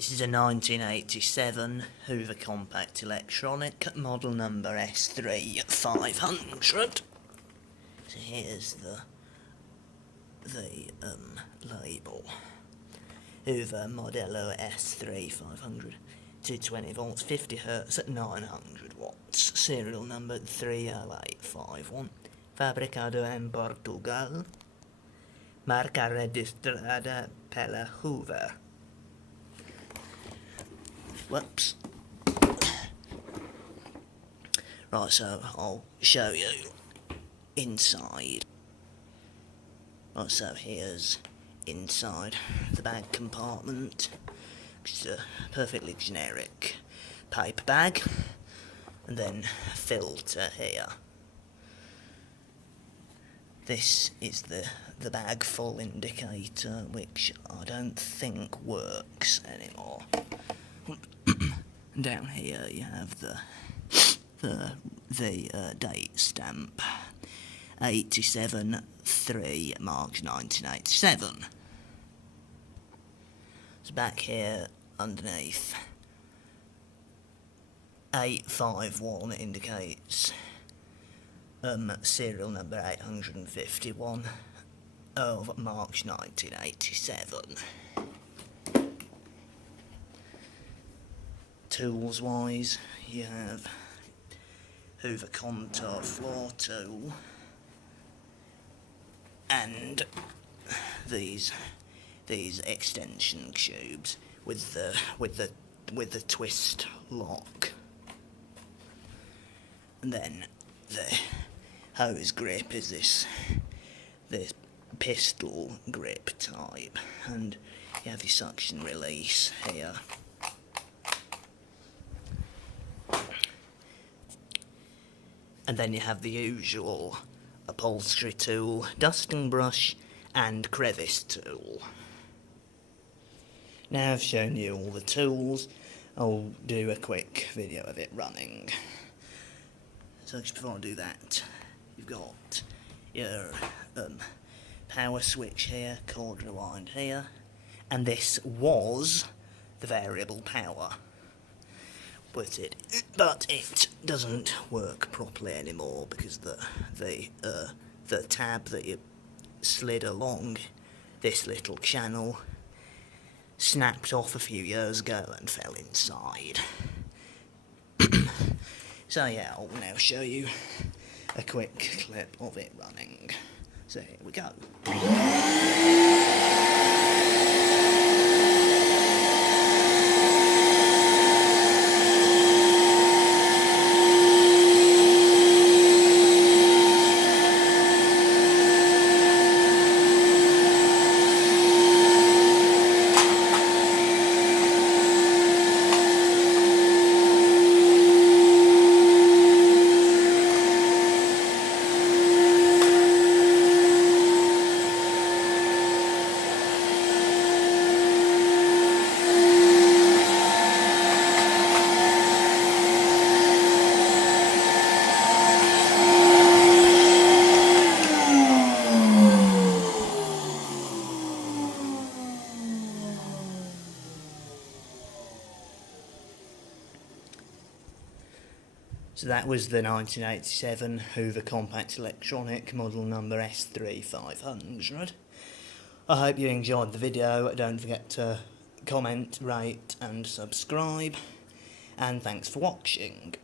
This is a 1987 Hoover Compact Electronic, model number S3500. So here's the label. Hoover Modello S3500, 220 volts, 50 Hz at 900 watts. Serial number 30851. Fabricado en Portugal. Marca registrada per Hoover. Whoops. Right, so I'll show you inside. Right, so here's inside the bag compartment, which is a perfectly generic paper bag, and then filter here. This is the bag full indicator, which I don't think works anymore. Down here you have the date stamp, 87/3 March 1987. So back here underneath, 851 indicates serial number 851 of March 1987. Tools wise, you have Hoover contour floor tool and these extension tubes with the twist lock, and then the hose grip is this pistol grip type, and you have your suction release here. And then you have the usual upholstery tool, dusting brush and crevice tool. Now I've shown you all the tools, I'll do a quick video of it running. So just before I do that, you've got your power switch here, cord rewind here, and this was the variable power. But it doesn't work properly anymore because the tab that you slid along this little channel snapped off a few years ago and fell inside. So yeah, I'll now show you a quick clip of it running. So here we go. So that was the 1987 Hoover Compact Electronic, model number S3500. I hope you enjoyed the video. Don't forget to comment, rate and subscribe. And thanks for watching.